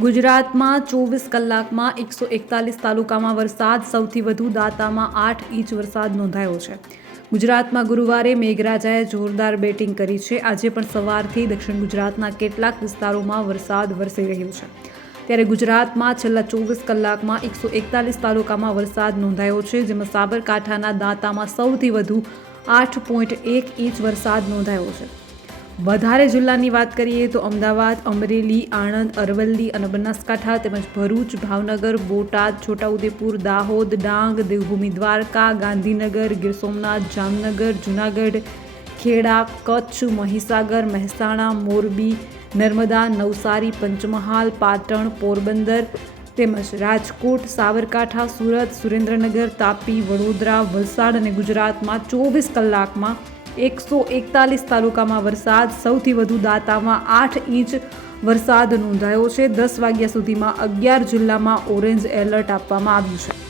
ગુજરાતમાં ચોવીસ કલાકમાં એકસો એકતાલીસ તાલુકામાં વરસાદ, સૌથી વધુ દાંતામાં આઠ ઇંચ વરસાદ નોંધાયો છે. ગુજરાતમાં ગુરુવારે મેઘરાજાએ જોરદાર બેટિંગ કરી છે. આજે પણ સવારથી દક્ષિણ ગુજરાતના કેટલાક વિસ્તારોમાં વરસાદ વરસી રહ્યો છે. ત્યારે ગુજરાતમાં છેલ્લા ચોવીસ કલાકમાં એકસો એકતાલીસ તાલુકામાં વરસાદ નોંધાયો છે, જેમાં સાબરકાંઠાના દાંતામાં સૌથી વધુ આઠ પોઈન્ટ એક ઇંચ વરસાદ નોંધાયો છે. વધારે જિલ્લાની વાત કરીએ તો અમદાવાદ, અમરેલી, આણંદ, અરવલ્લી અને બનાસકાંઠા તેમજ ભરૂચ, ભાવનગર, બોટાદ, છોટાઉદેપુર, દાહોદ, ડાંગ, દેવભૂમિ, દ્વારકા, ગાંધીનગર, ગીર સોમનાથ, જામનગર, જૂનાગઢ, ખેડા, કચ્છ, મહીસાગર, મહેસાણા, મોરબી, નર્મદા, નવસારી, પંચમહાલ, પાટણ, પોરબંદર તેમજ રાજકોટ, સાબરકાંઠા, સુરત, સુરેન્દ્રનગર, તાપી, વડોદરા, વલસાડ અને ગુજરાતમાં ચોવીસ કલાકમાં એકસો એકતાલીસ તાલુકામાં વરસાદ. સૌથી વધુ દાંતામાં આઠ ઇંચ વરસાદ નોંધાયો છે. દસ વાગ્યા સુધીમાં અગિયાર જિલ્લામાં ઓરેન્જ એલર્ટ આપવામાં આવ્યું છે.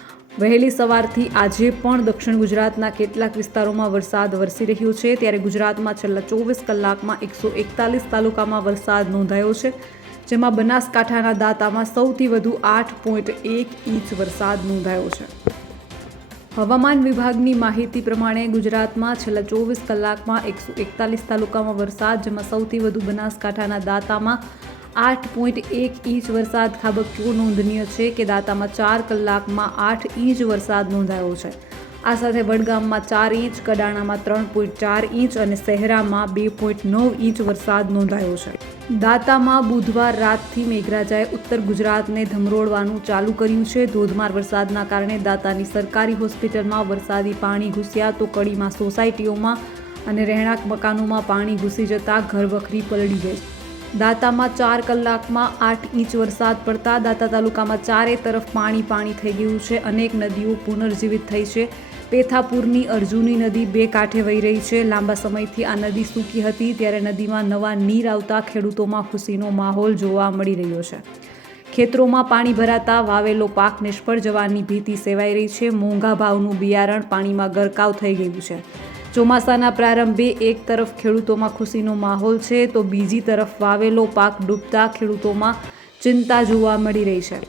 વહેલી સવારથી આજે પણ દક્ષિણ ગુજરાતના કેટલાક વિસ્તારોમાં વરસાદ વરસી રહ્યો છે. ત્યારે ગુજરાતમાં છેલ્લા ચોવીસ કલાકમાં એકસો એકતાલીસ તાલુકામાં વરસાદ નોંધાયો છે, જેમાં બનાસકાંઠાના દાંતામાં સૌથી વધુ આઠ પોઈન્ટ એક ઇંચ વરસાદ નોંધાયો છે. હવામાન વિભાગની માહિતી પ્રમાણે ગુજરાતમાં છેલ્લા ચોવીસ કલાકમાં એકસો એકતાલીસ તાલુકામાં વરસાદ, જેમાં સૌથી વધુ બનાસકાંઠાના દાંતામાં આઠ પોઈન્ટ એક ઇંચ વરસાદ ખાબકવો નોંધનીય છે કે દાતામાં ચાર કલાકમાં આઠ ઇંચ વરસાદ નોંધાયો છે. આ સાથે વડગામમાં ચાર ઇંચ, કડાણામાં ત્રણ પોઈન્ટ ચાર ઇંચ અને શહેરામાં બે પોઈન્ટ નવ ઇંચ વરસાદ નોંધાયો છે. દાતામાં બુધવાર રાતથી મેઘરાજાએ ઉત્તર ગુજરાતને ધમરોળવાનું ચાલુ કર્યું છે. ધોધમાર વરસાદના કારણે દાતાની સરકારી હોસ્પિટલમાં વરસાદી પાણી ઘૂસ્યા તો કડીમાં સોસાયટીઓમાં અને રહેણાંક મકાનોમાં પાણી ઘૂસી જતા ઘરવખરી પલળી ગઈ. દાંતામાં ચાર કલાકમાં આઠ ઇંચ વરસાદ પડતા દાંતા તાલુકામાં ચારે તરફ પાણી પાણી થઈ ગયું છે. અનેક નદીઓ પુનર્જીવિત થઈ છે. પેથાપુરની અર્જુની નદી બે કાંઠે વહી રહી છે. લાંબા સમયથી આ નદી સૂકી હતી ત્યારે નદીમાં નવા નીર આવતા ખેડૂતોમાં ખુશીનો માહોલ જોવા મળી રહ્યો છે. ખેતરોમાં પાણી ભરાતા વાવેલો પાક નિષ્ફળ જવાની ભીતિ સેવાઈ રહી છે. મોંઘા ભાવનું બિયારણ પાણીમાં ગરકાવ થઈ ગયું છે. ચોમાસાના પ્રારંભે એક તરફ ખેડૂતોમાં ખુશીનો માહોલ છે, તો બીજી તરફ વાવેલો પાક ડૂબતા ખેડૂતોમાં ચિંતા જોવા મળી રહી છે.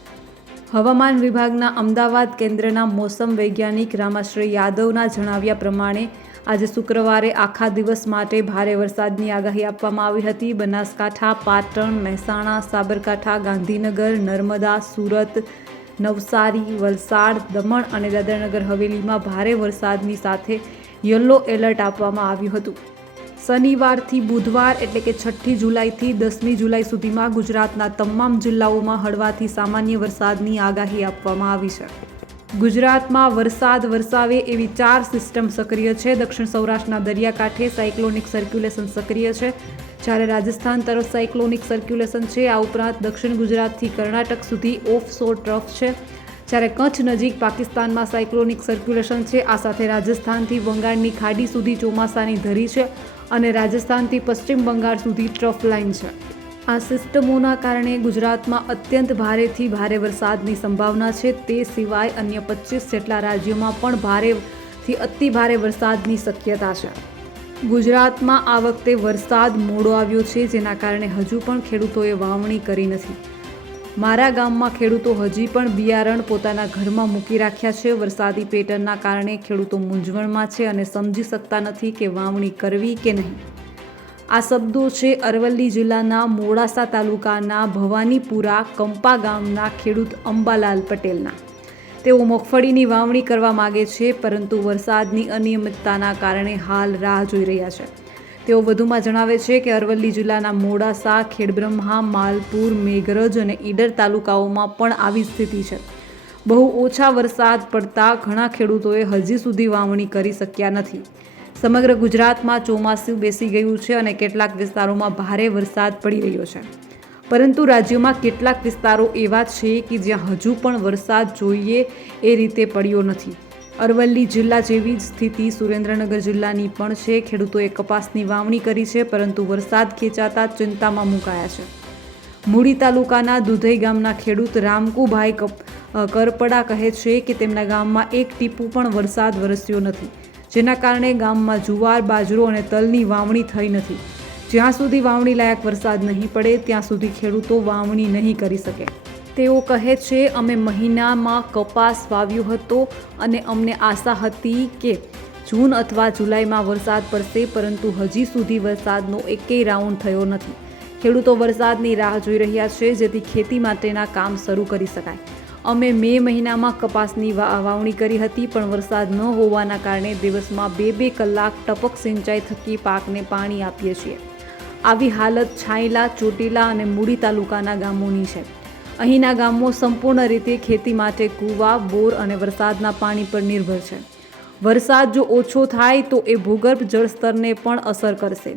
હવામાન વિભાગના અમદાવાદ કેન્દ્રના મોસમ વૈજ્ઞાનિક રામાશ્રય યાદવના જણાવ્યા પ્રમાણે, આજે શુક્રવારે આખા દિવસ માટે ભારે વરસાદની આગાહી આપવામાં આવી હતી. બનાસકાંઠા, પાટણ, મહેસાણા, સાબરકાંઠા, ગાંધીનગર, નર્મદા, સુરત, નવસારી, વલસાડ, દમણ અને દાદરાનગર હવેલીમાં ભારે વરસાદની સાથે યલો એલર્ટ આપવામાં આવ્યું હતું. શનિવારથી બુધવાર એટલે કે છઠ્ઠી જુલાઈથી દસમી જુલાઈ સુધીમાં ગુજરાતના તમામ જિલ્લાઓમાં હળવાથી સામાન્ય વરસાદની આગાહી આપવામાં આવી છે. ગુજરાતમાં વરસાદ વરસાવે એવી ચાર સિસ્ટમ સક્રિય છે. દક્ષિણ સૌરાષ્ટ્રના દરિયાકાંઠે સાયક્લોનિક સર્ક્યુલેશન સક્રિય છે. જ્યારે રાજસ્થાન તરફ સાયક્લોનિક સર્ક્યુલેશન છે. આ ઉપરાંત દક્ષિણ ગુજરાતથી કર્ણાટક સુધી ઓફ શોર ટ્રફ છે. જ્યારે કચ્છ નજીક પાકિસ્તાનમાં સાયક્લોનિક સર્ક્યુલેશન છે, આ સાથે રાજસ્થાનથી બંગાળની ખાડી સુધી ચોમાસાની ધરી છે અને રાજસ્થાનથી પશ્ચિમ બંગાળ સુધી ટ્રફ લાઇન છે. આ સિસ્ટમોના કારણે ગુજરાતમાં અત્યંત ભારેથી ભારે વરસાદની સંભાવના છે. તે સિવાય અન્ય પચીસ જેટલા રાજ્યોમાં પણ ભારેથી અતિ ભારે વરસાદની શક્યતા છે. ગુજરાતમાં આ વખતે વરસાદ મોડો આવ્યો છે, જેના કારણે હજુ પણ ખેડૂતોએ વાવણી કરી નથી. મારા ગામમાં ખેડૂતો હજી પણ બિયારણ પોતાના ઘરમાં મૂકી રાખ્યા છે. વરસાદી પેટર્નના કારણે ખેડૂતો મૂંઝવણમાં છે અને સમજી શકતા નથી કે વાવણી કરવી કે નહીં. આ શબ્દો છે અરવલ્લી જિલ્લાના મોડાસા તાલુકાના ભવાનીપુરા કંપા ગામના ખેડૂત અંબાલાલ પટેલના. તેઓ મગફળીની વાવણી કરવા માગે છે, પરંતુ વરસાદની અનિયમિતતાના કારણે હાલ રાહ જોઈ રહ્યા છે. તેઓ વધુમાં જણાવે છે કે અરવલ્લી જિલ્લાના મોડાસા, ખેડબ્રહ્મા, માલપુર, મેઘરજ અને ઈડર તાલુકાઓમાં પણ આવી સ્થિતિ છે. બહુ ઓછા વરસાદ પડતા ઘણા ખેડૂતોએ હજી સુધી વાવણી કરી શક્યા નથી. સમગ્ર ગુજરાતમાં ચોમાસું બેસી ગયું છે અને કેટલાક વિસ્તારોમાં ભારે વરસાદ પડી રહ્યો છે. પરંતુ રાજ્યમાં કેટલાક વિસ્તારો એવા છે કે જ્યાં હજુ પણ વરસાદ જોઈએ એ રીતે પડ્યો નથી. અરવલ્લી જિલ્લા જેવી જ સ્થિતિ સુરેન્દ્રનગર જિલ્લાની પણ છે. ખેડૂતોએ કપાસની વાવણી કરી છે, પરંતુ વરસાદ ખેંચાતા ચિંતામાં મુકાયા છે. મૂડી તાલુકાના દુધઈ ગામના ખેડૂત રામકુભાઈ કરપડા કહે છે કે તેમના ગામમાં એક ટીપું પણ વરસાદ વરસ્યો નથી, જેના કારણે ગામમાં જુવાર, બાજરો અને તલની વાવણી થઈ નથી. જ્યાં સુધી વાવણી લાયક વરસાદ નહીં પડે, ત્યાં સુધી ખેડૂતો વાવણી નહીં કરી શકે. તેઓ કહે છે, અમે મહિનામાં કપાસ વાવ્યો હતો અને અમને આશા હતી કે જૂન અથવા જુલાઈમાં વરસાદ પડશે, પરંતુ હજી સુધી વરસાદનો એકેય રાઉન્ડ થયો નથી. ખેડૂતો વરસાદની રાહ જોઈ રહ્યા છે, જેથી ખેતી માટેના કામ શરૂ કરી શકાય. અમે મે મહિનામાં કપાસની વાવણી કરી હતી, પણ વરસાદ ન હોવાના કારણે દિવસમાં બે બે કલાક ટપક સિંચાઈ થકી પાકને પાણી આપીએ છીએ. આવી હાલત છાંયલા, ચોટીલા અને મૂડી તાલુકાના ગામોની છે. અહીંના ગામો સંપૂર્ણ રીતે ખેતી માટે કૂવા, બોર અને વરસાદના પાણી પર નિર્ભર છે. વરસાદ જો ઓછો થાય તો એ ભૂગર્ભ જળસ્તરને પણ અસર કરશે.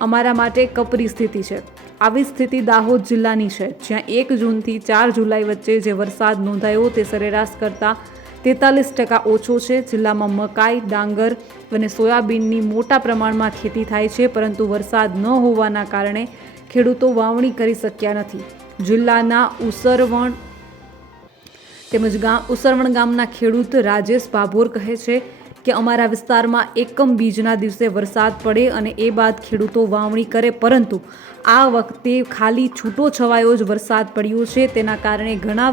અમારા માટે કપરી સ્થિતિ છે. આવી સ્થિતિ દાહોદ જિલ્લાની છે, જ્યાં એક જૂનથી ચાર જુલાઈ વચ્ચે જે વરસાદ નોંધાયો તે સરેરાશ કરતાં તેતાલીસ ટકા ઓછો છે. જિલ્લામાં મકાઈ, ડાંગર અને સોયાબીનની મોટા પ્રમાણમાં ખેતી થાય છે, પરંતુ વરસાદ ન હોવાના કારણે ખેડૂતો વાવણી કરી શક્યા નથી. જિલ્લાના ઉસરવણ તેમજ ગામ ઉસરવણ ગામના ખેડૂત રાજેશ ભાભોર કહે છે કે અમારા વિસ્તારમાં એકમ બીજના દિવસે વરસાદ પડે અને એ બાદ ખેડૂતો વાવણી કરે, પરંતુ આ વખતે ખાલી છૂટો છવાયો જ વરસાદ પડ્યો છે. તેના કારણે ઘણા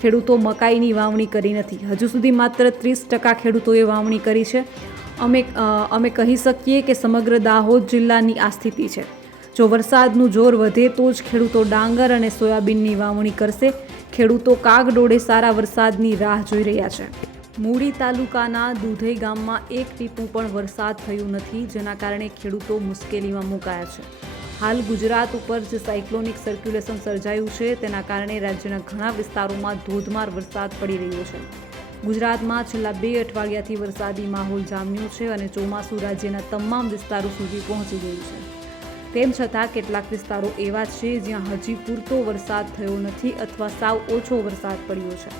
ખેડૂતો મકાઈની વાવણી કરી નથી. હજુ સુધી માત્ર ત્રીસ ટકા ખેડૂતોએ વાવણી કરી છે. અમે અમે કહી શકીએ કે સમગ્ર દાહોદ જિલ્લાની આ સ્થિતિ છે. જો વરસાદનું જોર વધે તો જ ખેડૂતો ડાંગર અને સોયાબીનની વાવણી કરશે. ખેડૂતો કાગડોળે સારા વરસાદની રાહ જોઈ રહ્યા છે. મૂડી તાલુકાના દુધઈ ગામમાં એક ટીપું પણ વરસાદ થયું નથી, જેના કારણે ખેડૂતો મુશ્કેલીમાં મુકાયા છે. હાલ ગુજરાત ઉપર જે સાયક્લોનિક સર્ક્યુલેશન સર્જાયું છે, તેના કારણે રાજ્યના ઘણા વિસ્તારોમાં ધોધમાર વરસાદ પડી રહ્યો છે. ગુજરાતમાં છેલ્લા બે અઠવાડિયાથી વરસાદી માહોલ જામ્યો છે અને ચોમાસું રાજ્યના તમામ વિસ્તારો સુધી પહોંચી ગયું છે. તેમ છતાં કેટલાક વિસ્તારો એવા છે જ્યાં હજી પૂરતો વરસાદ થયો નથી અથવા સાવ ઓછો વરસાદ પડ્યો છે.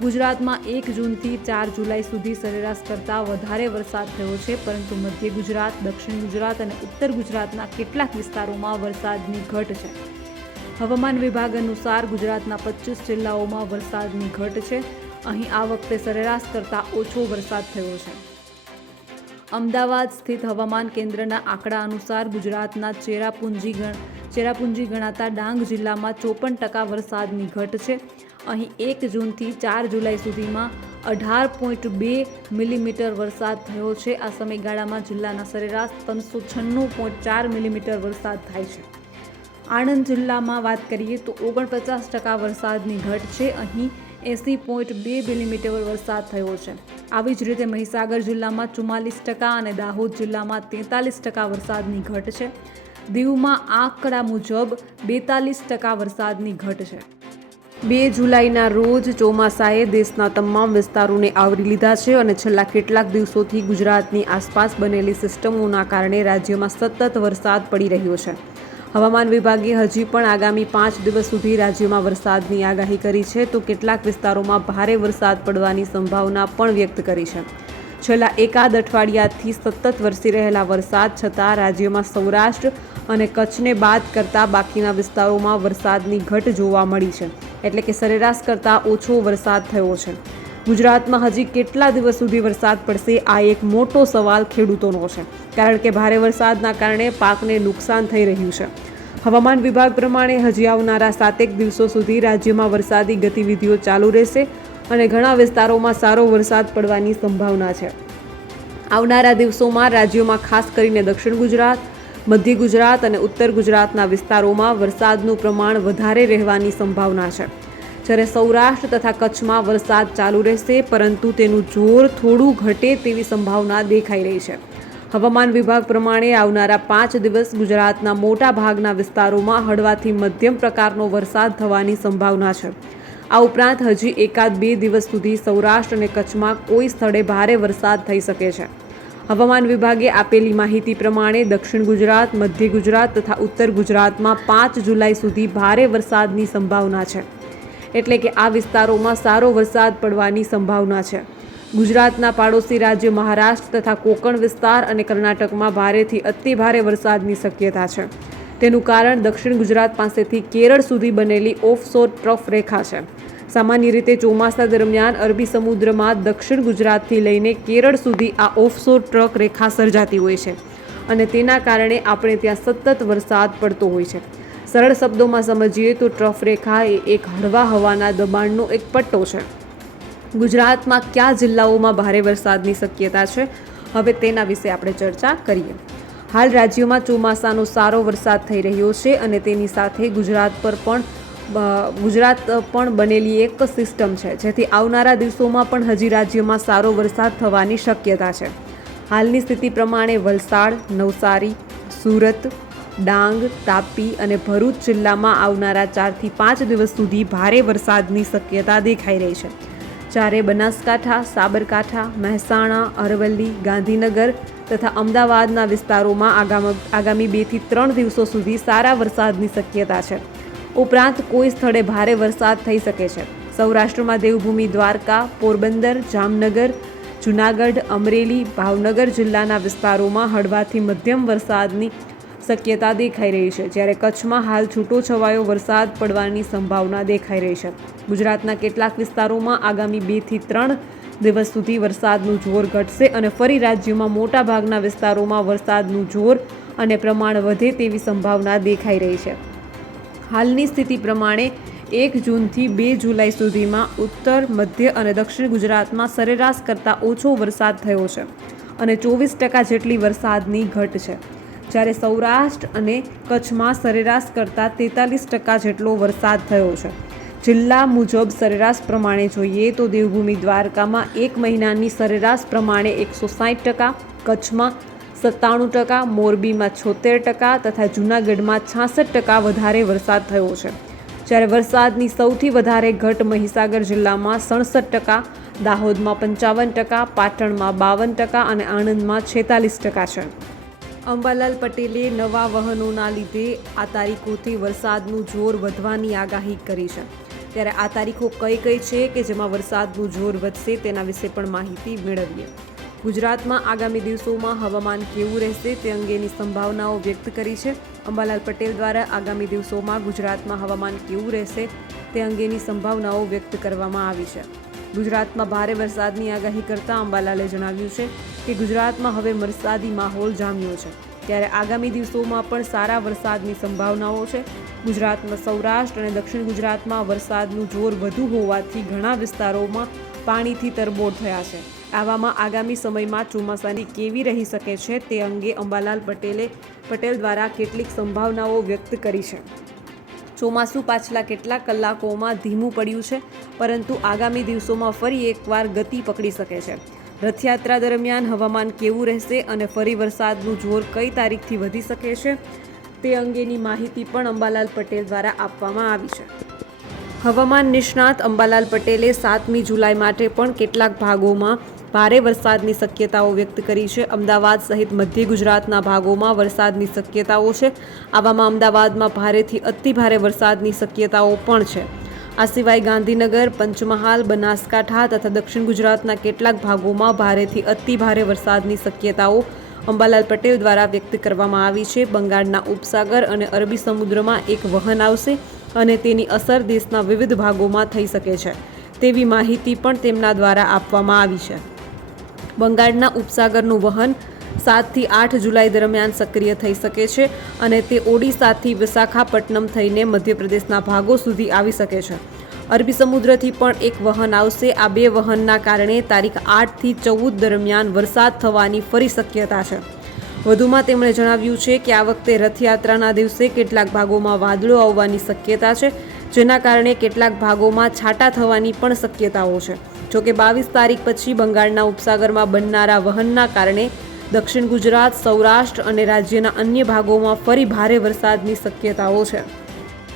ગુજરાતમાં એક જૂનથી ચાર જુલાઈ સુધી સરેરાશ કરતાં વધારે વરસાદ થયો છે, પરંતુ મધ્ય ગુજરાત, દક્ષિણ ગુજરાત અને ઉત્તર ગુજરાતના કેટલાક વિસ્તારોમાં વરસાદની ઘટ છે. હવામાન વિભાગ અનુસાર ગુજરાતના પચીસ જિલ્લાઓમાં વરસાદની ઘટ છે. અહીં આ વખતે સરેરાશ કરતાં ઓછો વરસાદ થયો છે. અમદાવાદ સ્થિત હવામાન કેન્દ્રના આંકડા અનુસાર ગુજરાતના ચેરાપુંજી ગણ, ચેરાપુંજી ગણાતા ડાંગ જિલ્લામાં ચોપન ટકા વરસાદની ઘટ છે. અહીં એક જૂનથી ચાર જુલાઈ સુધીમાં અઢાર પોઈન્ટ બે મિલીમીટર વરસાદ થયો છે. આ સમયગાળામાં જિલ્લાના સરેરાશ ત્રણસો છન્નું પોઈન્ટ ચાર મિલીમીટર વરસાદ થાય છે. આણંદ જિલ્લામાં વાત કરીએ તો ઓગણપચાસ ટકા વરસાદની ઘટ છે. અહીં એંસી પોઈન્ટ બે મિલીમીટર વરસાદ થયો છે. આવી જ રીતે મહીસાગર જિલ્લામાં ચુમ્માલીસ ટકા અને દાહોદ જિલ્લામાં તેતાલીસ ટકા વરસાદની ઘટ છે. દીવમાં આંકડા મુજબ બેતાલીસ ટકા વરસાદની ઘટ છે. બે જુલાઈના રોજ ચોમાસાએ દેશના તમામ વિસ્તારોને આવરી લીધા છે અને છેલ્લા કેટલાક દિવસોથી ગુજરાતની આસપાસ બનેલી સિસ્ટમોના કારણે રાજ્યમાં સતત વરસાદ પડી રહ્યો છે. હવામાન વિભાગે હજી પણ આગામી પાંચ દિવસ સુધી રાજ્યમાં વરસાદની આગાહી કરી છે, તો કેટલાક વિસ્તારોમાં ભારે વરસાદ પડવાની સંભાવના પણ વ્યક્ત કરી છે. છેલ્લા એકાદ અઠવાડિયાથી સતત વરસી રહેલા વરસાદ છતાં રાજ્યમાં સૌરાષ્ટ્ર અને કચ્છને બાદ કરતાં બાકીના વિસ્તારોમાં વરસાદની ઘટ જોવા મળી છે, એટલે કે સરેરાશ કરતાં ઓછો વરસાદ થયો છે. ગુજરાતમાં હજી કેટલા દિવસ સુધી વરસાદ પડશે, આ એક મોટો સવાલ ખેડૂતોનો છે. કારણ કે ભારે વરસાદના કારણે પાકને નુકસાન થઈ રહ્યું છે. હવામાન વિભાગ પ્રમાણે હજી આવનારા સાતેક દિવસો સુધી રાજ્યમાં વરસાદી ગતિવિધિઓ ચાલુ રહેશે અને ઘણા વિસ્તારોમાં સારો વરસાદ પડવાની સંભાવના છે. આવનારા દિવસોમાં રાજ્યોમાં ખાસ કરીને દક્ષિણ ગુજરાત, મધ્ય ગુજરાત અને ઉત્તર ગુજરાતના વિસ્તારોમાં વરસાદનું પ્રમાણ વધારે રહેવાની સંભાવના છે. જ્યારે સૌરાષ્ટ્ર તથા કચ્છમાં વરસાદ ચાલુ રહેશે, પરંતુ તેનું જોર થોડું ઘટે તેવી સંભાવના દેખાઈ રહી છે. હવામાન વિભાગ પ્રમાણે આવનારા પાંચ દિવસ ગુજરાતના મોટા ભાગના વિસ્તારોમાં હળવાથી મધ્યમ પ્રકારનો વરસાદ થવાની સંભાવના છે. આ ઉપરાંત હજી એકાદ બે દિવસ સુધી સૌરાષ્ટ્ર અને કચ્છમાં કોઈ સ્થળે ભારે વરસાદ થઈ શકે છે. હવામાન વિભાગે આપેલી માહિતી પ્રમાણે દક્ષિણ ગુજરાત, મધ્ય ગુજરાત તથા ઉત્તર ગુજરાતમાં પાંચ જુલાઈ સુધી ભારે વરસાદની સંભાવના છે. એટલે કે આ વિસ્તારોમાં સારો વરસાદ પડવાની સંભાવના છે. ગુજરાતના પાડોશી રાજ્ય મહારાષ્ટ્ર તથા કોકણ વિસ્તાર અને કર્ણાટકમાં ભારેથી અતિ ભારે વરસાદની શક્યતા છે. તેનું કારણ દક્ષિણ ગુજરાત પાસેથી કેરળ સુધી બનેલી ઓફશોર ટ્રફ રેખા છે. સામાન્ય રીતે ચોમાસા દરમિયાન અરબી સમુદ્રમાં દક્ષિણ ગુજરાતથી લઈને કેરળ સુધી આ ઓફશોર ટ્રક રેખા સર્જાતી હોય છે. અને તેના કારણે આપણે ત્યાં સતત વરસાદ પડતો હોય છે. સરળ શબ્દોમાં સમજીએ તો ટ્રફ રેખા એ એક હળવા હવાના દબાણનો એક પટ્ટો છે. ગુજરાતમાં કયા જિલ્લાઓમાં ભારે વરસાદની શક્યતા છે? હવે તેના વિશે આપણે ચર્ચા કરીએ. હાલ રાજ્યમાં ચોમાસાનો સારો વરસાદ થઈ રહ્યો છે અને તેની સાથે ગુજરાત પર પણ ગુજરાત પણ બનેલી એક સિસ્ટમ છે, જેથી આવનારા દિવસોમાં પણ હજી રાજ્યમાં સારો વરસાદ થવાની શક્યતા છે. હાલની સ્થિતિ પ્રમાણે વલસાડ, નવસારી, સુરત ડાંગ, તાપી અને ભરૂચ જિલ્લામાં આવનારા ચારથી પાંચ દિવસ સુધી ભારે વરસાદની શક્યતા દેખાઈ રહી છે. જ્યારે બનાસકાંઠા, સાબરકાંઠા, મહેસાણા, અરવલ્લી, ગાંધીનગર તથા અમદાવાદના વિસ્તારોમાં આગામ બેથી ત્રણ દિવસો સુધી સારા વરસાદની શક્યતા છે. ઉપરાંત કોઈ સ્થળે ભારે વરસાદ થઈ શકે છે. સૌરાષ્ટ્રમાં દેવભૂમિ દ્વારકા, પોરબંદર, જામનગર, જૂનાગઢ, અમરેલી, ભાવનગર જિલ્લાના વિસ્તારોમાં હળવાથી મધ્યમ વરસાદની શક્યતા દેખાઈ રહી છે. જ્યારે કચ્છમાં હાલ છૂટો છવાયો વરસાદ પડવાની સંભાવના દેખાઈ રહી છે. ગુજરાતના કેટલાક વિસ્તારોમાં આગામી બેથી ત્રણ દિવસ સુધી વરસાદનું જોર ઘટશે અને ફરી રાજ્યમાં મોટાભાગના વિસ્તારોમાં વરસાદનું જોર અને પ્રમાણ વધે તેવી સંભાવના દેખાઈ રહી છે. હાલની સ્થિતિ પ્રમાણે એક જૂનથી બે જુલાઈ સુધીમાં ઉત્તર, મધ્ય અને દક્ષિણ ગુજરાતમાં સરેરાશ કરતાં ઓછો વરસાદ થયો છે અને ચોવીસ ટકા જેટલી વરસાદની ઘટ છે. જ્યારે સૌરાષ્ટ્ર અને કચ્છમાં સરેરાશ કરતાં તેતાલીસ ટકા જેટલો વરસાદ થયો છે. જિલ્લા મુજબ સરેરાશ પ્રમાણે જોઈએ તો દેવભૂમિ દ્વારકામાં એક મહિનાની સરેરાશ પ્રમાણે એકસો સાઠ ટકા, કચ્છમાં સત્તાણું ટકા, મોરબીમાં છોતેર ટકા તથા જૂનાગઢમાં છાસઠ ટકા વધારે વરસાદ થયો છે. જ્યારે વરસાદની સૌથી વધારે ઘટ મહીસાગર જિલ્લામાં સડસઠ ટકા, દાહોદમાં પંચાવન ટકા, પાટણમાં બાવન ટકા અને આણંદમાં છેતાલીસ ટકા છે. અંબાલાલ પટેલે નવા વાહનોના લીધે આ તારીખોથી વરસાદનું જોર વધવાની આગાહી કરી છે. ત્યારે આ તારીખો કઈ કઈ છે કે જેમાં વરસાદનું જોર વધશે તેના વિશે પણ માહિતી મેળવીએ. ગુજરાતમાં આગામી દિવસોમાં હવામાન કેવું રહેશે તે અંગેની સંભાવનાઓ વ્યક્ત કરી છે. અંબાલાલ પટેલ દ્વારા આગામી દિવસોમાં ગુજરાતમાં હવામાન કેવું રહેશે તે અંગેની સંભાવનાઓ વ્યક્ત કરવામાં આવી છે. ગુજરાતમાં ભારે વરસાદની આગાહી કરતા અંબાલાલે જણાવ્યું છે કે ગુજરાતમાં હવે વરસાદી માહોલ જામ્યો છે. ત્યારે આગામી દિવસોમાં પણ સારા વરસાદની સંભાવનાઓ છે. ગુજરાતમાં સૌરાષ્ટ્ર અને દક્ષિણ ગુજરાતમાં વરસાદનું જોર વધુ હોવાથી ઘણા વિસ્તારોમાં પાણીથી તરબોળ થયા છે. આવામાં આગામી સમયમાં ચોમાસાની કેવી રહી શકે છે તે અંગે અંબાલાલ પટેલે, પટેલ દ્વારા કેટલીક સંભાવનાઓ વ્યક્ત કરી છે. ચોમાસું પાછલા કેટલાક કલાકોમાં ધીમું પડ્યું છે, પરંતુ આગામી દિવસોમાં ફરી એકવાર ગતિ પકડી શકે છે. રથયાત્રા દરમિયાન હવામાન કેવું રહેશે અને ફરી વરસાદનું જોર કઈ તારીખથી વધી શકે છે, તે અંગેની માહિતી પણ અંબાલાલ પટેલ દ્વારા આપવામાં આવી છે. હવામાન નિષ્ણાત અંબાલાલ પટેલે સાતમી જુલાઈ માટે પણ કેટલાક ભાગોમાં ભારે વરસાદની શક્યતાઓ વ્યક્ત કરી છે. અમદાવાદ સહિત મધ્ય ગુજરાતના ભાગોમાં વરસાદની શક્યતાઓ છે. આવામાં અમદાવાદમાં ભારેથી અતિ ભારે વરસાદની શક્યતાઓ પણ છે. આ સિવાય ગાંધીનગર, પંચમહાલ, બનાસકાંઠા તથા દક્ષિણ ગુજરાતના કેટલાક ભાગોમાં ભારેથી અતિ ભારે વરસાદની શક્યતાઓ અંબાલાલ પટેલ દ્વારા વ્યક્ત કરવામાં આવી છે. બંગાળના ઉપસાગર અને અરબી સમુદ્રમાં એક વહન આવશે અને તેની અસર દેશના વિવિધ ભાગોમાં થઈ શકે છે. તેવી માહિતી પણ તેમના દ્વારા આપવામાં આવી છે. બંગાળના ઉપસાગરનું વહન સાતથી આઠ જુલાઈ દરમિયાન સક્રિય થઈ શકે છે અને તે ઓડિશાથી વિશાખાપટ્ટનમ થઈને મધ્યપ્રદેશના ભાગો સુધી આવી શકે છે. અરબી સમુદ્રથી પણ એક વહન આવશે. આ બે વહનના કારણે તારીખ આઠથી ચૌદ દરમિયાન વરસાદ થવાની ફરી શક્યતા છે. વધુમાં તેમણે જણાવ્યું છે કે આ વખતે રથયાત્રાના દિવસે કેટલાક ભાગોમાં વાદળો આવવાની શક્યતા છે, જેના કારણે કેટલાક ભાગોમાં છાંટા થવાની પણ શક્યતાઓ છે. જોકે બાવીસ તારીખ પછી બંગાળના ઉપસાગરમાં બનનારા વહનના કારણે દક્ષિણ ગુજરાત, સૌરાષ્ટ્ર અને રાજ્યના અન્ય ભાગોમાં ફરી ભારે વરસાદની શક્યતાઓ છે.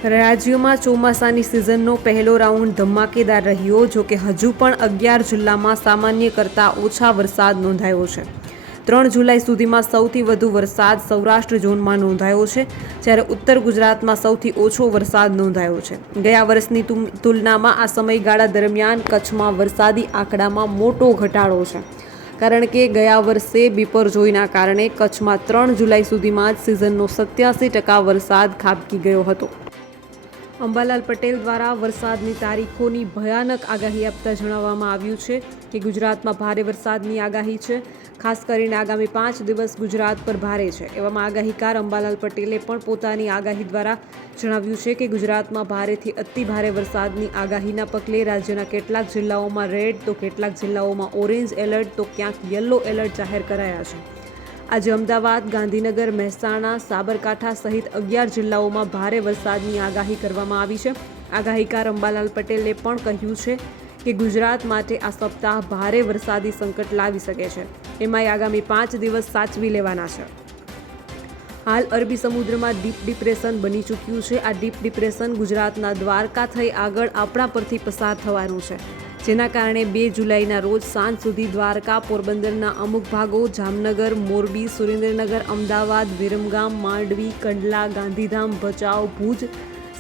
રાજ્યમાં ચોમાસાની સિઝનનો પહેલો રાઉન્ડ ધમાકેદાર રહ્યો, જો કે હજુ પણ અગિયાર જિલ્લામાં સામાન્ય કરતાં ઓછા વરસાદ નોંધાયો છે. ત્રણ જુલાઈ સુધીમાં સૌથી વધુ વરસાદ સૌરાષ્ટ્ર ઝોનમાં નોંધાયો છે, જ્યારે ઉત્તર ગુજરાતમાં સૌથી ઓછો વરસાદ નોંધાયો છે. ગયા વર્ષની તુલનામાં આ સમયગાળા દરમિયાન કચ્છમાં વરસાદી આંકડામાં મોટો ઘટાડો છે. કારણ કે ગયા વર્ષે બિપરજોયના કારણે કચ્છમાં ત્રણ જુલાઈ સુધીમાં જ સિઝનનો સત્યાસી ટકા વરસાદ ખાબકી ગયો હતો. અંબાલાલ પટેલ દ્વારા વરસાદની તારીખોની ભયાનક આગાહી આપતા જણાવવામાં આવ્યું છે કે ગુજરાતમાં ભારે વરસાદની આગાહી છે. ખાસ કરીને આગામી પાંચ દિવસ ગુજરાત પર ભારે છે. એવામાં આગાહીકાર અંબાલાલ પટેલે પણ પોતાની આગાહી દ્વારા જણાવ્યું છે કે ગુજરાતમાં ભારેથી અતિ ભારે વરસાદની આગાહીના પગલે રાજ્યના કેટલાક જિલ્લાઓમાં રેડ, તો કેટલાક જિલ્લાઓમાં ઓરેન્જ એલર્ટ, તો ક્યાંક યલો એલર્ટ જાહેર કરાયા છે. આજે અમદાવાદ, ગાંધીનગર, મહેસાણા, સાબરકાંઠા સહિત અગિયાર જિલ્લાઓમાં ભારે વરસાદની આગાહી કરવામાં આવી છે. આગાહીકાર અંબાલાલ પટેલે પણ કહ્યું છે કે ગુજરાત માટે આ સપ્તાહ ભારે વરસાદી સંકટ લાવી શકે છે. એમાંય આગામી પાંચ દિવસ સાચવી લેવાના છે. હાલ અરબી સમુદ્રમાં ડીપ ડિપ્રેશન બની ચૂક્યું છે. આ ડીપ ડિપ્રેશન ગુજરાતના દ્વારકા થઈ આગળ આપણા પરથી પસાર થવાનું છે. જેના કારણે બે જુલાઈના રોજ સાંજ સુધી દ્વારકા, પોરબંદરના અમુક ભાગો, જામનગર, મોરબી, સુરેન્દ્રનગર, અમદાવાદ, વિરમગામ, માંડવી, કંડલા, ગાંધીધામ, ભચાઉ, ભુજ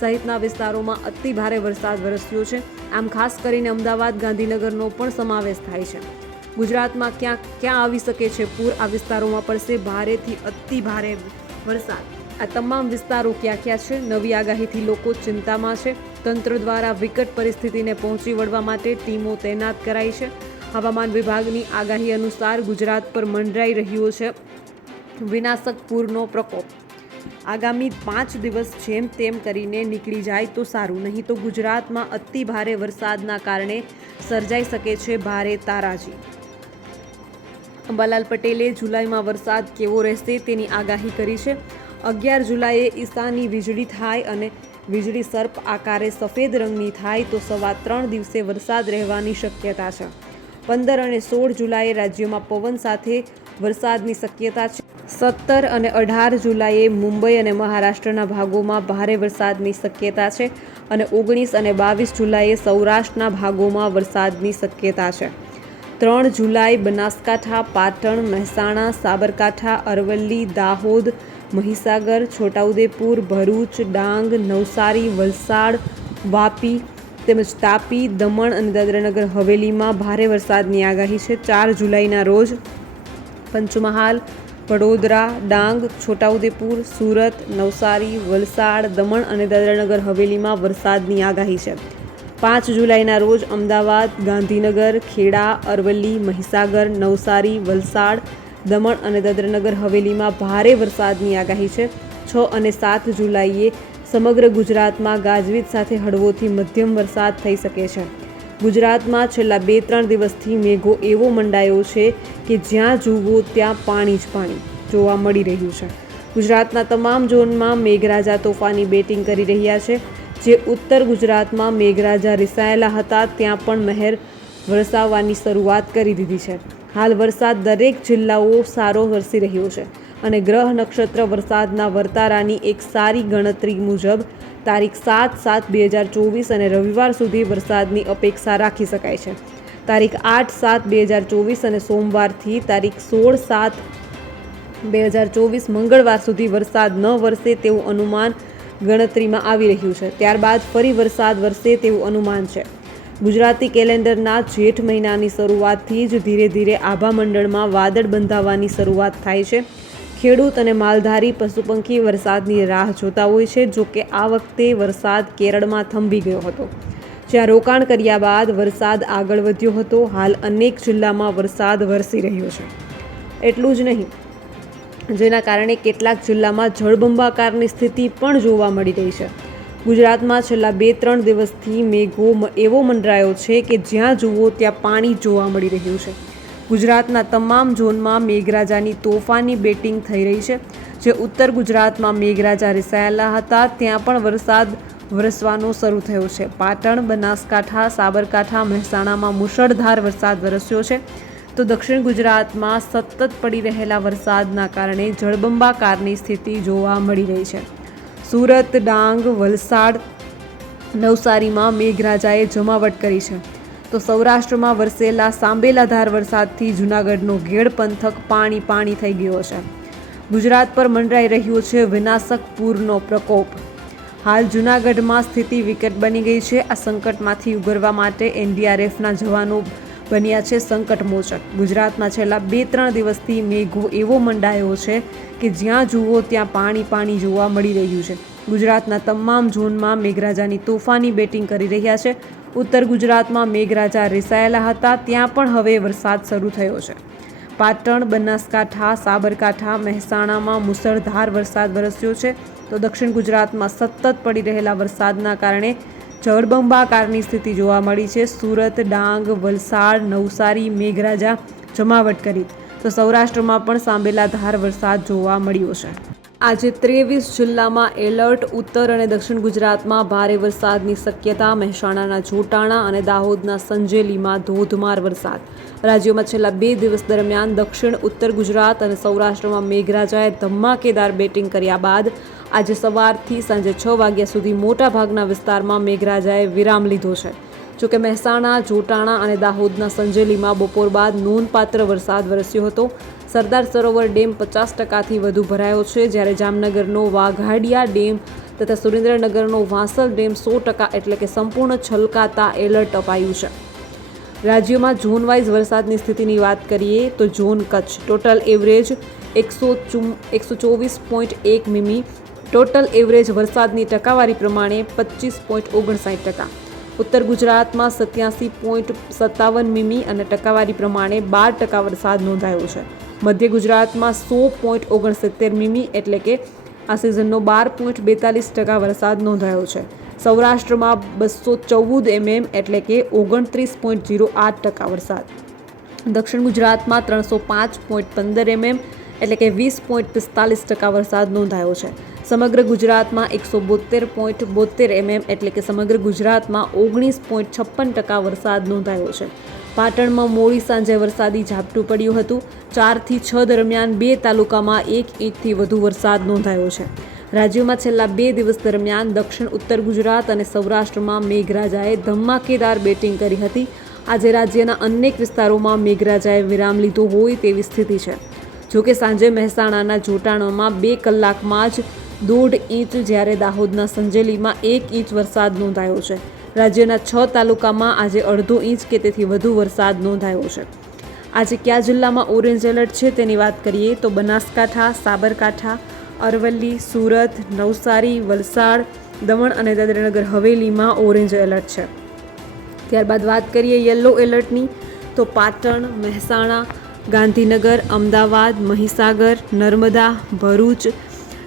સહિતના વિસ્તારોમાં અતિ ભારે વરસાદ વરસ્યો છે. આમ ખાસ કરીને અમદાવાદ, ગાંધીનગરનો પણ સમાવેશ થાય છે. ગુજરાતમાં ક્યાં ક્યાં આવી શકે છે પૂર, આ વિસ્તારોમાં પડશે ભારેથી અતિ ભારે વરસાદ. આ તમામ વિસ્તારો ક્યાં ક્યાં છે? નવી આગાહીથી લોકો ચિંતામાં છે. તંત્ર દ્વારા વિકટ પરિસ્થિતિને પહોંચી વળવા માટે ટીમો તૈનાત કરાઈ છે. હવામાન વિભાગની આગાહી અનુસાર ગુજરાત પર મંડરાઈ રહ્યો છે. વિનાશક પૂરનો પ્રકોપ. આગામી પાંચ દિવસ જેમ તેમ કરીને નીકળી જાય તો સારું, નહીં તો ગુજરાતમાં અતિ ભારે વરસાદના કારણે સર્જાઈ શકે છે ભારે તારાજી. અંબાલાલ પટેલે જુલાઈમાં વરસાદ કેવો રહેશે તેની આગાહી કરી છે. અગિયાર જુલાઈએ ઈશાની વીજળી થાય અને વીજળી સર્પ આકારે સફેદ રંગની થાય તો સવા ત્રણ દિવસે વરસાદ રહેવાની શક્યતા છે. પંદર અને સોળ જુલાઈએ રાજ્યમાં પવન સાથે વરસાદની શક્યતા છે. સત્તર અને અઢાર જુલાઈએ મુંબઈ અને મહારાષ્ટ્રના ભાગોમાં ભારે વરસાદની શક્યતા છે અને ઓગણીસ અને બાવીસ જુલાઈએ સૌરાષ્ટ્રના ભાગોમાં વરસાદની શક્યતા છે. ત્રણ જુલાઈ બનાસકાંઠા, પાટણ, મહેસાણા, સાબરકાંઠા, અરવલ્લી, દાહોદ મહીસાગર, છોટાઉદેપુર, ભરૂચ, ડાંગ, નવસારી, વલસાડ, વાપી તેમજ તાપી, દમણ અને દાદરાનગર હવેલીમાં ભારે વરસાદની આગાહી છે. ચાર જુલાઈના રોજ પંચમહાલ, વડોદરા, ડાંગ, છોટાઉદેપુર, સુરત, નવસારી, વલસાડ, દમણ અને દાદરાનગર હવેલીમાં વરસાદની આગાહી છે. પાંચ જુલાઈના રોજ અમદાવાદ, ગાંધીનગર, ખેડા, અરવલ્લી, મહીસાગર, નવસારી, વલસાડ દમણ અને દાદરાનગર હવેલીમાં ભારે વરસાદની આગાહી છે. છ અને સાત જુલાઈએ સમગ્ર ગુજરાતમાં ગાજવીજ સાથે હળવોથી મધ્યમ વરસાદ થઈ શકે છે. ગુજરાતમાં છેલ્લા બે ત્રણ દિવસથી મેઘો એવો મંડાયો છે કે જ્યાં જુઓ ત્યાં પાણી જ પાણી જોવા મળી રહ્યું છે. ગુજરાતના તમામ ઝોનમાં મેઘરાજા તોફાની બેટિંગ કરી રહ્યા છે. જે ઉત્તર ગુજરાતમાં મેઘરાજા રિસાયેલા હતા ત્યાં પણ મહેર વરસાવવાની શરૂઆત કરી દીધી છે. હાલ વરસાદ દરેક જિલ્લાઓ સારો વરસી રહ્યો છે અને ગ્રહ નક્ષત્ર વરસાદના વર્તારાની એક સારી ગણતરી મુજબ તારીખ સાત સાત બે હજાર ચોવીસ અને રવિવાર સુધી વરસાદની અપેક્ષા રાખી શકાય છે. તારીખ આઠ સાત બે હજાર ચોવીસ અને સોમવારથી તારીખ સોળ સાત બે હજાર ચોવીસ મંગળવાર સુધી વરસાદ ન વરસે તેવું અનુમાન ગણતરીમાં આવી રહ્યું છે. ત્યારબાદ ફરી વરસાદ વરસે તેવું અનુમાન છે. ગુજરાતી કેલેન્ડરના જેઠ મહિનાની શરૂઆતથી જ ધીરે ધીરે આભા મંડળમાં વાદળ બંધાવવાની શરૂઆત થાય છે. ખેડૂત અને માલધારી પશુપંખી વરસાદની રાહ જોતા હોય છે, જો કે આ વખતે વરસાદ કેરળમાં થંભી ગયો હતો. જ્યાં રોકાણ કર્યા બાદ વરસાદ આગળ વધ્યો હતો, હાલ અનેક જિલ્લામાં વરસાદ વરસી રહ્યો છે. એટલું જ નહીં, જેના કારણે કેટલાક જિલ્લામાં જળબંબાકારની સ્થિતિ પણ જોવા મળી રહી છે. ગુજરાતમાં છેલ્લા બે ત્રણ દિવસથી મેઘો એવો મંડરાયો છે કે જ્યાં જુઓ ત્યાં પાણી જોવા મળી રહ્યું છે. ગુજરાતના તમામ ઝોનમાં મેઘરાજાની તોફાની બેટિંગ થઈ રહી છે. જે ઉત્તર ગુજરાતમાં મેઘરાજા રિસાયેલા હતા, ત્યાં પણ વરસાદ વરસવાનો શરૂ થયો છે. પાટણ, બનાસકાંઠા, સાબરકાંઠા, મહેસાણામાં મુશળધાર વરસાદ વરસ્યો છે. તો દક્ષિણ ગુજરાતમાં સતત પડી રહેલા વરસાદના કારણે જળબંબાકારની સ્થિતિ જોવા મળી રહી છે. સુરત, ડાંગ, વલસાડ, નવસારીમાં મેઘરાજાએ જમાવટ કરી છે. તો સૌરાષ્ટ્રમાં વરસેલા સાંબેલાધાર વરસાદથી જૂનાગઢનો ઘેડ પંથક પાણી પાણી થઈ ગયો છે. ગુજરાત પર મંડરાઈ રહ્યો છે વિનાશક પૂરનો પ્રકોપ. હાલ જૂનાગઢમાં સ્થિતિ વિકટ બની ગઈ છે. આ સંકટમાંથી ઉગરવા માટે એનડીઆરએફના જવાનો બન્યા છે સંકટમોચક. ગુજરાતમાં છેલ્લા બે ત્રણ દિવસથી મેઘો એવો મંડાયો છે કે જ્યાં જુઓ ત્યાં પાણી પાણી જોવા મળી રહ્યું છે. ગુજરાતના તમામ ઝોનમાં મેઘરાજાની તોફાની બેટિંગ કરી રહ્યા છે. ઉત્તર ગુજરાતમાં મેઘરાજા રિસાયેલા હતા, ત્યાં પણ હવે વરસાદ શરૂ થયો છે. પાટણ, બનાસકાંઠા, સાબરકાંઠા, મહેસાણામાં મુસળધાર વરસાદ વરસ્યો છે. તો દક્ષિણ ગુજરાતમાં સતત પડી રહેલા વરસાદના કારણે જળબંબાકારની સ્થિતિ જોવા મળી છે. સુરત, ડાંગ, વલસાડ, નવસારી, મેઘરાજા જમાવટ કરી. તો સૌરાષ્ટ્રમાં પણ સાંબેલાધાર વરસાદ જોવા મળ્યો છે. આજે ત્રેવીસ જિલ્લામાં એલર્ટ, ઉત્તર અને દક્ષિણ ગુજરાતમાં ભારે વરસાદની શક્યતા, મહેસાણાના જોટાણા અને દાહોદના સંજેલીમાં ધોધમાર વરસાદ. રાજ્યોમાં છેલ્લા બે દિવસ દરમિયાન દક્ષિણ, ઉત્તર ગુજરાત અને સૌરાષ્ટ્રમાં મેઘરાજાએ ધમાકેદાર બેટિંગ કર્યા બાદ આજે સવારથી સાંજે છ વાગ્યા સુધી મોટાભાગના વિસ્તારમાં મેઘરાજાએ વિરામ લીધો છે. જોકે મહેસાણા, જોટાણા અને દાહોદના સંજેલીમાં બપોર બાદ નોંધપાત્ર વરસાદ વરસ્યો હતો. સરદાર સરોવર ડેમ પચાસ ટકાથી વધુ ભરાયો છે, જ્યારે જામનગરનો વાઘાડિયા ડેમ તથા સુરેન્દ્રનગરનો વાંસલ ડેમ સો ટકા એટલે કે સંપૂર્ણ છલકાતા એલર્ટ અપાયું છે. રાજ્યમાં ઝોન વાઇઝ વરસાદની સ્થિતિની વાત કરીએ તો ઝોન કચ્છ, ટોટલ એવરેજ એકસો એકસો ચોવીસ પોઈન્ટ એક મીમી ટોટલ એવરેજ વરસાદની ટકાવારી પ્રમાણે પચીસ પોઈન્ટ ઓગણસાઠ ટકા. ઉત્તર ગુજરાતમાં સત્યાસી પોઈન્ટ સત્તાવન મીમી અને ટકાવારી પ્રમાણે બાર ટકા વરસાદ નોંધાયો છે. મધ્ય ગુજરાતમાં સો પોઈન્ટ ઓગણસિત્તેર મીમી એટલે કે આ સિઝનનો બાર પોઈન્ટ બેતાલીસ ટકા વરસાદ નોંધાયો છે. સૌરાષ્ટ્રમાં બસો ચૌદ એમએમ એટલે કે ઓગણત્રીસ પોઈન્ટ જીરો આઠ ટકા વરસાદ. દક્ષિણ ગુજરાતમાં ત્રણસો પાંચ પોઈન્ટ પંદર એમએમ એટલે કે વીસ પોઈન્ટ પિસ્તાલીસ ટકા વરસાદ નોંધાયો છે. સમગ્ર ગુજરાતમાં એકસો બોતેર પોઈન્ટ બોતેર એમએમ એટલે કે સમગ્ર ગુજરાતમાં ઓગણીસ પોઈન્ટ છપ્પન ટકા વરસાદ નોંધાયો છે. પાટણમાં મોડી સાંજે વરસાદી ઝાપટું પડ્યું હતું. ચારથી છ દરમિયાન બે તાલુકામાં એક ઇંચથી વધુ વરસાદ નોંધાયો છે. રાજ્યમાં છેલ્લા બે દિવસ દરમિયાન દક્ષિણ ઉત્તર ગુજરાત અને સૌરાષ્ટ્રમાં મેઘરાજાએ ધમાકેદાર બેટિંગ કરી હતી. આજે રાજ્યના અનેક વિસ્તારોમાં મેઘરાજાએ વિરામ લીધો હોય તેવી સ્થિતિ છે. જોકે સાંજે મહેસાણાના જોટાણોમાં બે કલાકમાં જ દોઢ ઇંચ જ્યારે દાહોદના સંજેલીમાં એક ઇંચ વરસાદ નોંધાયો છે. રાજ્યના છ તાલુકામાં આજે અડધો ઇંચ કે તેથી વધુ વરસાદ નોંધાયો છે. આજે કયા જિલ્લામાં ઓરેન્જ એલર્ટ છે તેની વાત કરીએ તો બનાસકાંઠા, સાબરકાંઠા, અરવલ્લી, સુરત, નવસારી, વલસાડ, દમણ અને દાદરાનગર હવેલીમાં ઓરેન્જ એલર્ટ છે. ત્યારબાદ વાત કરીએ યલો એલર્ટની તો પાટણ, મહેસાણા, ગાંધીનગર, અમદાવાદ, મહીસાગર, નર્મદા, ભરૂચ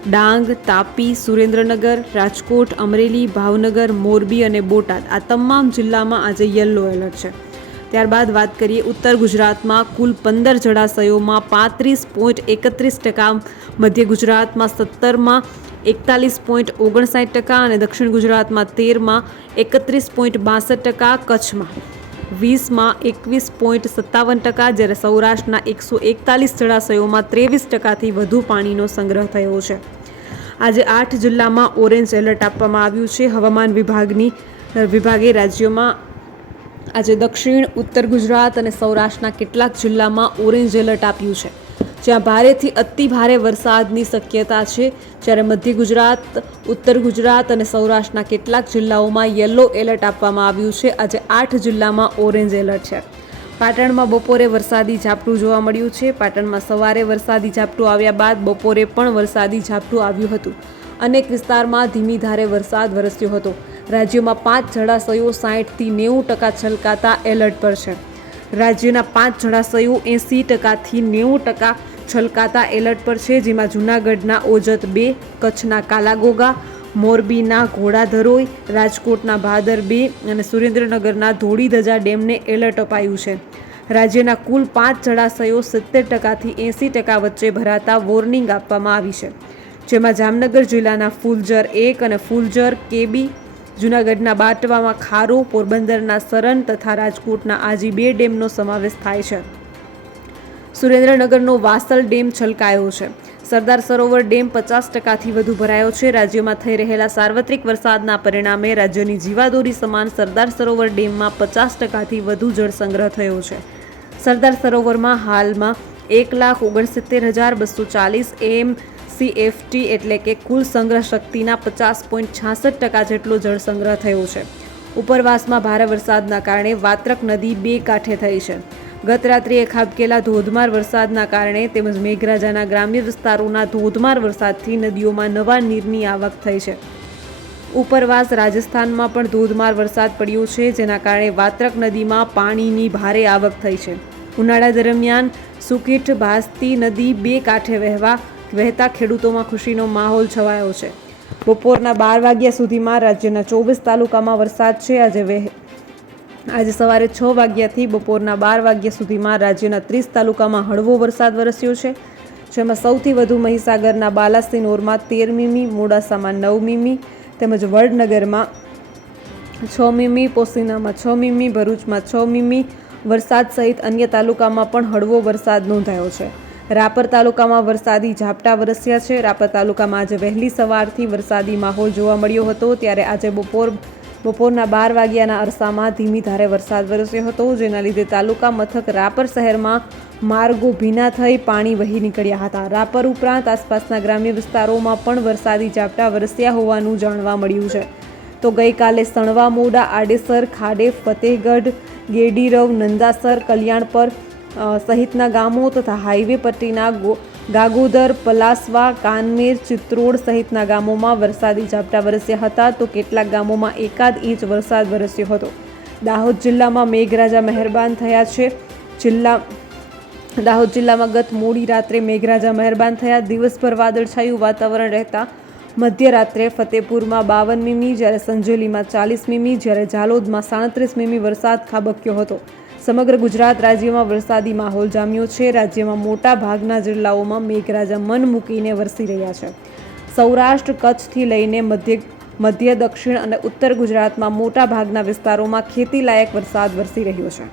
ડાંગ, તાપી, સુરેન્દ્રનગર, રાજકોટ, અમરેલી, ભાવનગર, મોરબી અને બોટાદ આ તમામ જિલ્લામાં આજે યલો એલર્ટ છે. ત્યારબાદ વાત કરીએ ઉત્તર ગુજરાતમાં કુલ પંદર જળાશયોમાં પાંત્રીસ પોઈન્ટ એકત્રીસ ટકા, મધ્ય ગુજરાતમાં સત્તરમાં એકતાલીસ પોઈન્ટ ઓગણસાઠ ટકા અને દક્ષિણ ગુજરાતમાં તેરમાં એકત્રીસ પોઈન્ટ બાસઠ ટકા કચ્છમાં. વીસમાં એકવીસ પોઈન્ટ સત્તાવન ટકા, જ્યારે સૌરાષ્ટ્રના એકસો એકતાલીસ જળાશયોમાં ત્રેવીસ ટકાથી વધુ પાણીનો સંગ્રહ થયો છે. આજે આઠ જિલ્લામાં ઓરેન્જ એલર્ટ આપવામાં આવ્યું છે. હવામાન વિભાગની, વિભાગે રાજ્યોમાં આજે દક્ષિણ, ઉત્તર ગુજરાત અને સૌરાષ્ટ્રના કેટલાક જિલ્લામાં ઓરેન્જ એલર્ટ આપ્યું છે. જ્યાં ભારેથી અતિ ભારે વરસાદની શક્યતા છે. જ્યારે મધ્ય ગુજરાત, ઉત્તર ગુજરાત અને સૌરાષ્ટ્રના કેટલાક જિલ્લાઓમાં યલો એલર્ટ આપવામાં આવ્યું છે. આજે આઠ જિલ્લામાં ઓરેન્જ એલર્ટ છે. પાટણમાં બપોરે વરસાદી ઝાપટું જોવા મળ્યું છે. પાટણમાં સવારે વરસાદી ઝાપટું આવ્યા બાદ બપોરે પણ વરસાદી ઝાપટું આવ્યું હતું. અનેક વિસ્તારમાં ધીમી ધારે વરસાદ વરસ્યો હતો. રાજ્યમાં પાંચ જળાશયો સાહીઠથી નેવું ટકા છલકાતા એલર્ટ પર છે. રાજ્યના પાંચ જળાશયો એંસી ટકાથી નેવું ટકા છલકાતા એલર્ટ પર છે, જેમાં જૂનાગઢના ઓજત બે, કચ્છના કાલાગોગા, મોરબીના ઘોડાધરોઈ, રાજકોટના ભાદર બે અને સુરેન્દ્રનગરના ધોળીધજા ડેમને એલર્ટ અપાયું છે. રાજ્યના કુલ પાંચ જળાશયો સિત્તેર ટકાથી એંસી ટકા વચ્ચે ભરાતા વોર્નિંગ આપવામાં આવી છે, જેમાં જામનગર જિલ્લાના ફૂલજર એક અને ફૂલજર કેબી જૂનાગઢના બાટવામાં ખારો પોરબંદરના સરન તથા રાજકોટના આજી બે ડેમનો સમાવેશ થાય છે. સુરેન્દ્રનગરનો વાસલ ડેમ છલકાયો છે. સરદાર સરોવર ડેમ પચાસ ટકાથી વધુ ભરાયો છે. રાજ્યમાં થઈ રહેલા સાર્વત્રિક વરસાદના પરિણામે રાજ્યની જીવાદોરી સમાન સરદાર સરોવર ડેમમાં પચાસ ટકાથી વધુ જળ સંગ્રહ થયો છે. સરદાર સરોવરમાં હાલમાં એક લાખ ઓગણસિત્તેર હજાર બસો ચાલીસ એમ સીએફટી એટલે કે કુલ સંગ્રહ શક્તિના પચાસ પોઈન્ટ છાસઠ ટકા જેટલો જળ સંગ્રહ થયો છે. ઉપરવાસમાં ભારે વરસાદના કારણે વાત્રક નદી બે કાંઠે થઈ છે. ગત રાત્રિએ ખાબકેલા ધોધમાર વરસાદના કારણે તેમજ મેઘરાજાના ગ્રામ્ય વિસ્તારોના ધોધમાર વરસાદથી નદીઓમાં નવા નીરની આવક થઈ છે. ઉપરવાસ રાજસ્થાનમાં પણ ધોધમાર વરસાદ પડ્યો છે, જેના કારણે વાત્રક નદીમાં પાણીની ભારે આવક થઈ છે. ઉનાળા દરમિયાન સુકીઠ, ભાસતી નદી બે કાંઠે વહેવા વહેતા ખેડૂતોમાં ખુશીનો માહોલ છવાયો છે. બપોરના બાર વાગ્યા સુધીમાં રાજ્યના ચોવીસ તાલુકામાં વરસાદ છે. આજે વહે આજે સવારે છ વાગ્યાથી બપોરના બાર વાગ્યા સુધીમાં રાજ્યના ત્રીસ તાલુકામાં હળવો વરસાદ વરસ્યો છે. જેમાં સૌથી વધુ મહીસાગરના બાલાસિનોરમાં તેર મીમી, મોડાસામાં નવ મીમી, તેમજ વડનગરમાં છ મીમી, પોસીનામાં છ મીમી, ભરૂચમાં છ મીમી વરસાદ સહિત અન્ય તાલુકામાં પણ હળવો વરસાદ નોંધાયો છે. રાપર તાલુકામાં વરસાદી ઝાપટા વરસ્યા છે. રાપર તાલુકામાં આજે વહેલી સવારથી વરસાદી માહોલ જોવા મળ્યો હતો. ત્યારે આજે બપોર, બપોરના બાર વાગ્યાના અરસામાં ધીમી ધારે વરસાદ વરસ્યો હતો, જેના લીધે તાલુકા મથક રાપર શહેરમાં માર્ગો ભીના થઈ પાણી વહી નીકળ્યા હતા. રાપર ઉપરાંત આસપાસના ગ્રામ્ય વિસ્તારોમાં પણ વરસાદી ઝાપટા વરસ્યા હોવાનું જાણવા મળ્યું છે. તો ગઈકાલે સણવા મોડા આડેસર, ખાડે, ફતેહગઢ, ગેડીરવ, નંદાસર, કલ્યાણપર સહિતના ગામો તથા હાઈવે પટ્ટીના ગાગોદર, પલાસવા, કાનમેર, ચિત્રોડ સહિતના ગામોમાં વરસાદી ઝાપટા વરસ્યા હતા તો કેટલાક ગામોમાં એકાદ ઇંચ વરસાદ વરસ્યો હતો. દાહોદ જિલ્લામાં મેઘરાજા મહેરબાન થયા છે. જિલ્લા, દાહોદ જિલ્લામાં ગત મોડી રાત્રે મેઘરાજા મહેરબાન થયા. દિવસભર વાદળછાયું વાતાવરણ રહેતા મધ્યરાત્રે ફતેપુરમાં બાવન મીમી, જ્યારે સંજેલીમાં ચાલીસ મીમી, જ્યારે ઝાલોદમાં સાડત્રીસ મીમી વરસાદ ખાબક્યો હતો. સમગ્ર ગુજરાત રાજ્યમાં વરસાદી માહોલ જામ્યો છે. રાજ્યમાં મોટા ભાગના જિલ્લાઓમાં મેઘરાજા મન મૂકીને વરસી રહ્યા છે. સૌરાષ્ટ્ર, કચ્છથી લઈને મધ્ય મધ્ય દક્ષિણ અને ઉત્તર ગુજરાતમાં મોટા ભાગના વિસ્તારોમાં ખેતીલાયક વરસાદ વરસી રહ્યો છે.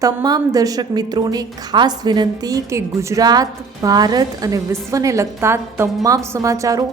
તમામ દર્શક મિત્રોને ખાસ વિનંતી કે ગુજરાત, ભારત અને વિશ્વને લગતા તમામ સમાચારો